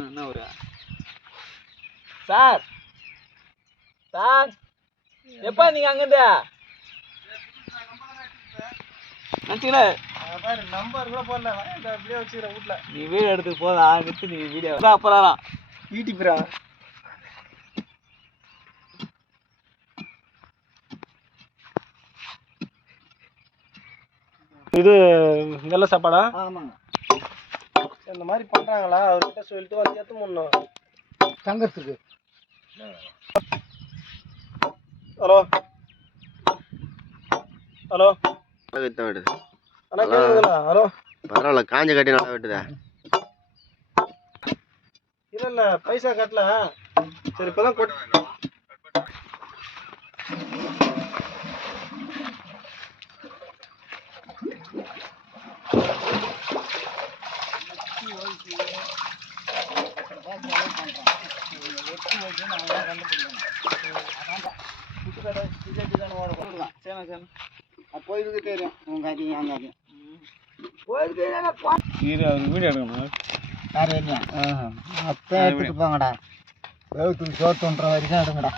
என்ன ஒரு sir sir எப்பா நீங்க அங்கிருந்து நம்பர் கூட போடல அப்படியே வச்சுக்கிறேன் வீட்டுல. நீ வீடியோ எடுத்து போதா நிறுத்து. நீ வீடியோ அப்புறம் யூடியூப்ரா இது நல்ல சாப்பாடா? ஆமாங்க. இந்த மாதிரி பண்றாங்களா? அவர்கிட்ட சொல்லிட்டு வந்து எடுத்து முன்னோம் தங்கத்துக்கு. ஹலோ ஹலோ விடுது. ஹலோ பரவாயில்ல, காஞ்ச கட்டி நல்லா விட்டுதா? இல்ல பைசா கட்டல. சரி இப்பதான் கோயிலுக்கு தெரியும் உங்க காரியம் என் காரியம். வீடியோ எடுக்கணும். யார் என்ன அப்போ எடுத்துட்டு போங்கடா. சோத்துன்ற வரைக்கும் எடுங்கடா.